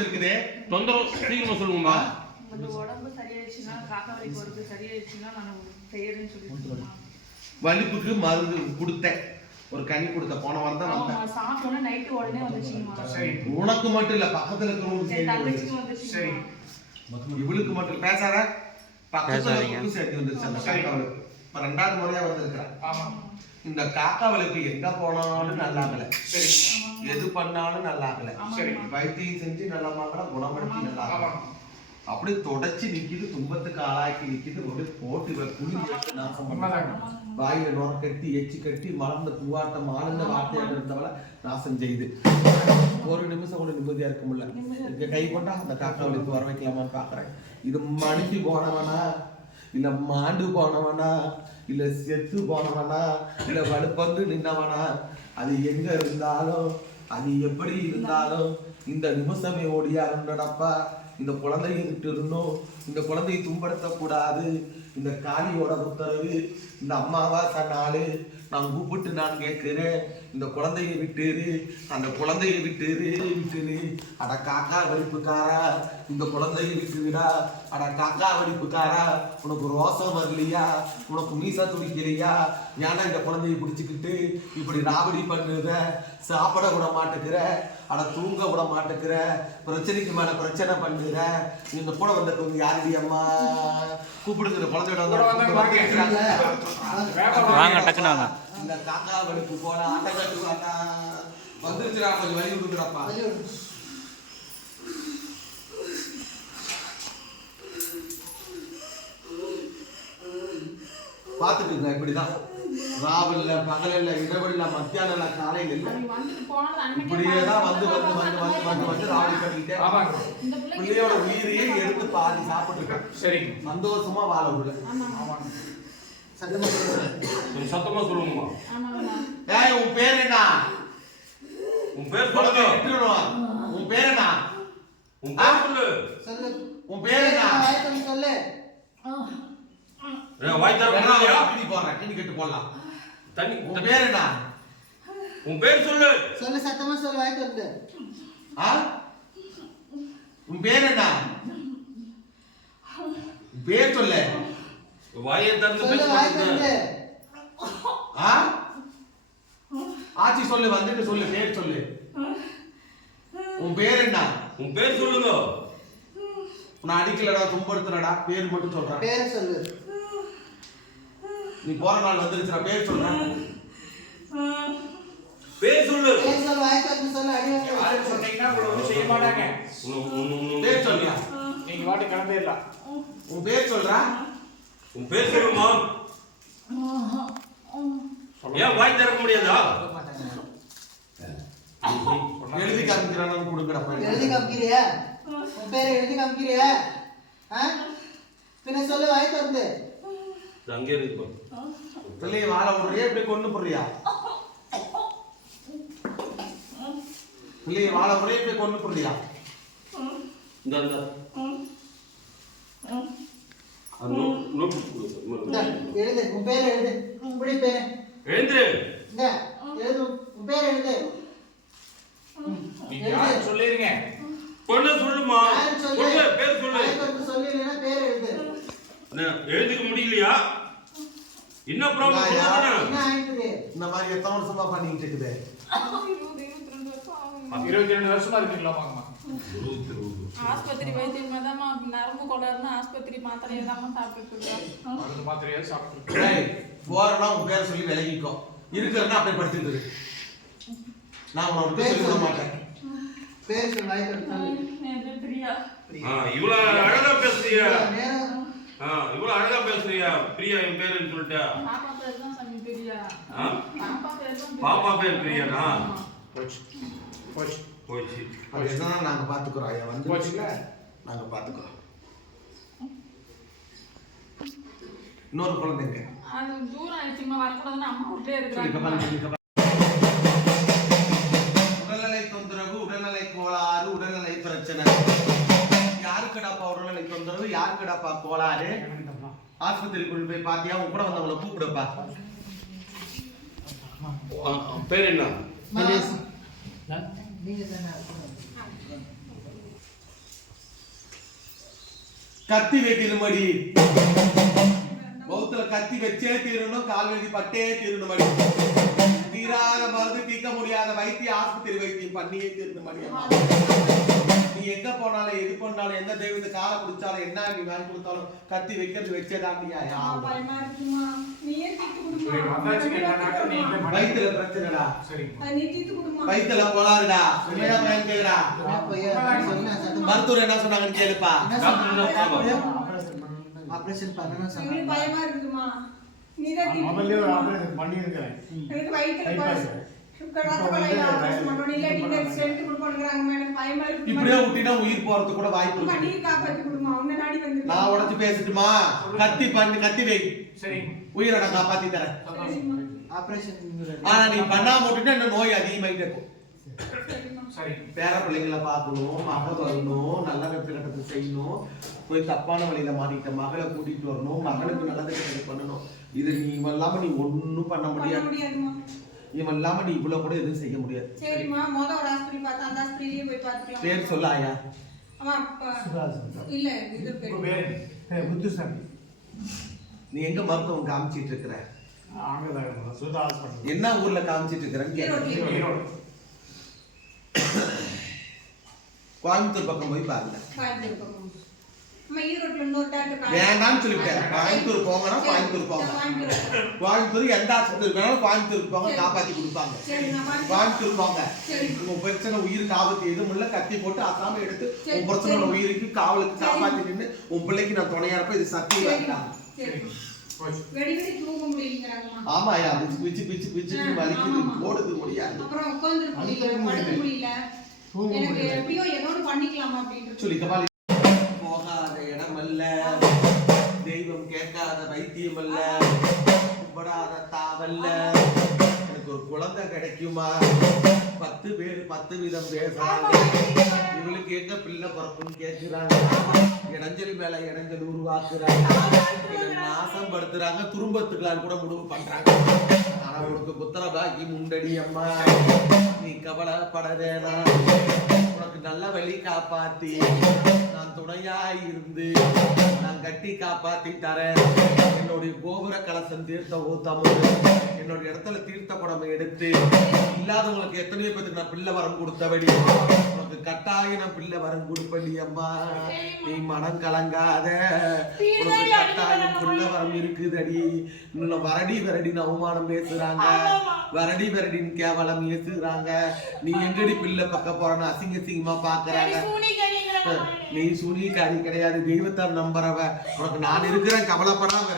வந்திருக்குது. தொந்தரவு சீக்கிரமா சொல்லுங்கம்மா. உடம்பு சரியாயிடுச்சுன்னா காக்கா வலி போறது சரியாயிடுச்சுன்னா நான் செய்யறேன்னு வலிப்புக்கு மருந்து கொடுத்தேன். ஒரு கனி கொடுத்த போன வாரம் தான் வந்தேன். உனக்கு மட்டும் இல்ல பக்கத்துல இருக்கிறவங்களுக்கு. சரி. இவளுக்கு மட்டும் பேசாத. பக்கத்துல சேர்த்து வந்துருச்சு அந்த காக்காவளுக்கு இப்ப ரெண்டாவது முறையா வந்திருக்கிறேன். ஆமா இந்த காக்காவளுக்கு எங்க போனாலும் நல்லாகல. சரி எது பண்ணாலும் நல்லாகல. சரி வைத்தியம் செஞ்சு நல்லா பாக்குறா குணப்படுத்தி நல்லா அப்படி தொடச்சு நிக்குது துன்பத்துக்கு ஆளாக்கி நிக்குது ஒரு போட்டு குனிஞ்சு எடுத்து நாசம் வாயில நுர கட்டி எச்சி கட்டி மலர்ந்த பூவாட்டம் ஆழ்ந்த வார்த்தையாக இருந்தவள நாசம் செய்யுது ஒரு நிமிஷம் கூட நிம்மதியா இருக்க முடியல. இங்க கை கொண்டா அந்த காக்காவளுக்கு வர வைக்கலாமான்னு பாக்குறேன். இது மடிஞ்சு போனவனா இல்லை மாண்டு போனவனா இல்லை செத்து போனவனா இல்லை வலுப்பந்து நின்னவனா அது எங்க இருந்தாலும் அது எப்படி இருந்தாலும் இந்த நிமிஷமே ஓடியாருண்டடப்பா இந்த குழந்தைய விட்டு இருந்தோம். இந்த குழந்தையை துன்படுத்தக்கூடாது இந்த காளியோட உத்தரவு இந்த அம்மாவா நாள் நான் கூப்பிட்டு நான் கேட்கிறேன். இந்த குழந்தையை விட்டுரு அந்த குழந்தையை விட்டுரு விட்டுரு. அட காக்கா வலிப்புக்காரா இந்த குழந்தையை விட்டுவிடா. அட காக்கா வலிப்புக்காரா உனக்கு ரோசம் வரலையா? உனக்கு மீசா துடிக்கலையா? ஏன்னா இந்த குழந்தையை பிடிச்சிக்கிட்டு இப்படி ராவடி பண்ணுற சாப்பிட விட மாட்டேங்கிற. அட தூங்க விட மாட்டேங்கிற. பிரச்சனைக்கு மேல பிரச்சனை பண்ணுற. இந்த கூட வந்தவங்க யாருடி அம்மா? கூப்பிடுங்கிற குழந்தையோட வாங்க. டக்குன்னு இந்த காக்கா வலிப்பு போல ஆட்டை கட்டுவாட்டா வந்துருச்சுடா கொஞ்சம் வழி விடுக்குறப்பா பாத்துட்டுங்க இப்படிதான். ராவில்ல பகலில்ல இரவில்ல மத்தியானம் இல்ல காலையில இல்ல இப்படியே தான் வந்து வந்து வந்து வந்து வந்து வந்து ராவடி கட்டிக்கிட்டே ஆமாங்க பிள்ளையோட உயிரையே எடுத்து பாதி சாப்பிட்டு இருக்கேன் சரிங்க. சந்தோஷமா வாழ விடல ஆமாங்க கொஞ்சம் சத்தமா சொல்லுங்கம்மா. ஏய் உன் பேர் என்ன? உன் பேர் சொல்லுங்க உன் பேர் என்ன? உன் பேர் சொல்லு. சொல்லு. உன் பேர் என்ன? சொல்லு. ஏய், வாய் தர முடியலையா? கிண்டி போடுறேன் கிண்டி கட்டு போடலாம். தண்ணி உன். பேர் என்ன? உன் பேர் சொல்லு. சொல்லு சத்தமா சொல்லு வாய்க்கு வந்து. ஆ? உன் பேர் என்ன? பேர் சொல்லு. வாயை திறந்து பேச ஆ? ஆச்சி சொல்லு வந்துட்டு சொல்லு பேர் சொல்லு. உன் பேர் என்ன? உன் பேர் சொல்லுங்க. உன்னை அடிக்கலடா துன்படுத்துறடா பேர் மட்டும் சொல்றேன். பேரை சொல்லு. நீ போற நாள் வந்துருச்சுடா பேர் சொல்றேன். பேர் சொல்லு. பேர் சொல்லு வாய்க்கு வந்து சொல்லு அடி யாரும் சொன்னீங்கன்னா ஒண்ணும் செய்ய மாட்டாங்க. பேர் சொல்லியா நீங்க வாட்டி கிளம்பிடலாம் உன் பேர் சொல்றா. உன் பேர் சொல்லுமா? ஏன் வாய் திறக்க முடியாதா? எழுதி காமிக்கிறானு கொடுங்கடா எழுதி காமிக்கிறியா? உன் பேரை எழுதி காமிக்கிறியா? ஆ? பின்ன சொல்லு வந்து இது அங்கே இருக்கு. பிள்ளைய வாழ விடுறியா? இப்படி கொண்டு போடுறியா? பிள்ளைய வாழ விடுறியா? இப்படி கொண்டு போடுறியா? இந்த இந்த அது நோட் நோட் இந்தா, எழுது உன் பேரை எழுது இப்படி பேரு எழுந்துரு இந்த எழுது உன் பேரை எழுது சொல்லிருங்க பொண்ணு சொல்லுமா சொல்லு பேர் சொல்லு வாய்க்கு வந்து சொல்லு இல்லைன்னா பேரை எழுது என்ன, எழுதிக்க முடியலையா என்ன ப்ராப்ளம் என்ன ஆயிட்டுது இந்த மாதிரி எத்தனை வருஷமா பண்ணிட்டு இருக்குது இருபது இருபத்தி ரெண்டு வருஷம் இருக்கீங்களா ஆஸ்பத்திரி வைத்தியமா தான் நரம்பு கொண்டாருன்னு ஆஸ்பத்திரி மாத்திரையை தான் சாப்பிட்டு இருக்கேன் மருந்து மாத்திரையாவது சாப்பிட்டு டேய், போறேன்னா உன் பேரை சொல்லி விலகிக்கோ. இருக்கிறன்னா அப்படியே படுத்துட்டு. நான் உன்னை விட்டு சொல்லி விட மாட்டேன். பேர் சொல்லு வாய்க்கு வந்து சொல்லு. என் பேர் பிரியா. ஆ, இவ்வளவு அழகா பேசுறியா? இவ்வளவு அழகா பேசுறியா? பிரியா என் பேருன்னு சொல்லிட்டா. பாப்பா பேர் தான் சாமி பிரியா. ஆ? பாப்பா பேர் தான் பிரியா. பாப்பா பேர் பிரியானா. போச்சு. போச்சு. போச்சு அது என்னன்னா நாங்க பாத்துக்கிறோம்? ஐயா வந்து போச்சுல நாங்க பாத்துக்கிறோம். இன்னொரு குழந்தைங்க அது தூரம் ஆயிடுச்சுமா வரக்கூடாதுன்னு அம்மா விட்டே இருக்கிறாங்க. உடல்நிலை தொந்தரவு உடல்நிலை கோளாறு உடல்நிலை பிரச்சனை. யாருக்குடாப்பா உடல்நிலை தொந்தரவு? யாருக்குடாப்பா கோளாறு? ஆஸ்பத்திரிக்குள்ள போய் பாத்தியா? உன் கூட வந்தவங்கள கூப்பிடுப்பா. பேர் என்ன? கத்தி நீங்க மடி கத்தி பௌத்துல கத்தி வச்சே தீரணும் கால் வெட்டி பட்டே தீரணுமடி தீராத மருந்து தீர்க்க முடியாத வைத்திய ஆஸ்பத்திரி வைத்தியம் பண்ணியே தீரணுமடி அம்மா. நீ எங்க போனாலும் எது பண்ணாலும் எந்த தெய்வத்து காலை குடிச்சாலும் என்ன நீ வாங்கி கொடுத்தாலும் கத்தி வைக்கிறது வச்சேதாண்டியா தீர்த்து வயித்துல பிரச்சனைடா. தீர்த்து வயித்துல கோளாறுடா. உண்மையா பயன் கேக்குறா? மருத்துவர் என்ன சொன்னாங்கன்னு கேளுப்பா. ஆபரேஷன் பண்ணணும். பயமா இருக்குமா தீர்த்து முதல்ல ஒரு. ஆபரேஷன் பண்ணியிருக்கிறேன். எனக்கு இப்படியே விட்டினா உயிர் போறதுக்கு கூட வாய்ப்பு நான் உடச்சு பேசட்டுமா? கத்தி பண்ணி கத்தி வை. உயிரை நான் காப்பாத்தி தரேன். ஆனா நீ பண்ணாம விட்டுட்டா இன்னும் நோய்? அதிகமாயிட்டே இருக்கும் சரிங்க பேர பிள்ளைங்களை பார்க்கணும் மகள் வரணும் நல்ல கட்டத்தை செய்யணும் போய் தப்பான வழியில மாறிட்ட மகளை கூட்டிட்டு வரணும் மகளுக்கு நல்லது கட்டத்தை பண்ணணும். இது நீ இவன் இல்லாம நீ ஒண்ணும் பண்ண முடியாது. இவன் இல்லாம நீ இவ்வளவு கூட எதுவும் செய்ய முடியாது. சரிம்மா மொத ஒரு ஹாஸ்பிட்டல் பார்த்தா அந்த ஹாஸ்பிட்டல்லயே போய் பார்த்துக்கலாம். பேர் சொல்ல ஆயா. இல்ல இது பேரு முத்துசாமி. நீ எங்க மருத்துவம் காமிச்சிட்டு இருக்கிற? என்ன ஊர்ல காமிச்சிட்டு இருக்கிறேன்னு கோயம்புத்தூர் பக்கம் போய் பாருங்க. கோயம்புத்தூர் பக்கம். வேண்டாம்னு கோயம்புத்தூர் போங்கன்னா கோயம்புத்தூர் போங்க. கோயம்புத்தூர். எந்த ஆஸ்பத்திரி வேணாலும் கோயம்புத்தூர் போங்க காப்பாத்தி கொடுப்பாங்க. கோயம்புத்தூர் போங்க. உன் பிரச்சனை உயிருக்கு ஆபத்து எதுவும் இல்ல. கத்தி போட்டு அசாம எடுத்து உன் பிரச்சனை. உயிருக்கு காவலுக்கு. காப்பாத்தி நின்னு உன் பிள்ளைக்கு நான் துணையா இருப்பேன் இது சத்தியம் வேண்டாம். ஆமாயா பிச்சு பிச்சு பிச்சு பிச்சு வலிக்குது. ஓடுது முடியாது எனக்கு முடியல. எப்படியோ ஏதோ ஒண்ணு பண்ணிக்கலாமா அப்படின்ட்டு. சொல்லி கபாலி போகாத இடம் அல்ல தெய்வம் கேட்காத வைத்தியம் அல்ல கும்பிடாத தாவல்ல. எனக்கு ஒரு குழந்தை கிடைக்குமா? பத்து பேர் பத்து விதம் பேசுறாங்க இவளுக்கு எங்க பிள்ளை பிறப்புன்னு கேட்கிறாங்க இடைஞ்சல் மேல இடைஞ்சல் உருவாக்குறாங்க. நாசம் படுத்துறாங்க துரும்பத்துக்கலான்னு கூட முடிவு பண்றாங்க. ஆனா உனக்கு புத்திர பாக்கி முண்டடி அம்மா. நீ கவலைப்பட வேணாம் உனக்கு நல்ல வழி காப்பாத்தி நான் துணையாய் இருந்து நான் கட்டி காப்பாத்தி தரேன். என்னுடைய கோபுர கலசம் தீர்த்த ஊத்தமும் என்னுடைய இடத்துல தீர்த்த குடமை எடுத்து இல்லாதவங்களுக்கு எத்தனையோ பேத்துக்கு நான் பிள்ளை வரம் கொடுத்தபடி. உனக்கு கட்டாயம் நான் பிள்ளை வரம் கொடுப்படி அம்மா. நீ மனம் கலங்காத. உனக்கு கட்டாயம் பிள்ளை வரம் இருக்குதடி. இன்னும் வரடி வரடின்னு அவமானம் பேசுறாங்க. வரடி வரடின்னு கேவலம் ஏசுறாங்க. நீ எங்கடி பிள்ளை பக்கம் போறன்னு அசிங்க அசிங்கமா பாக்குறாங்க. நீ சுனிகாரி கிடையாது. தெய்வத்தார் நம்புறவ. உனக்கு நான் இருக்கிறேன் கவலைப்படாம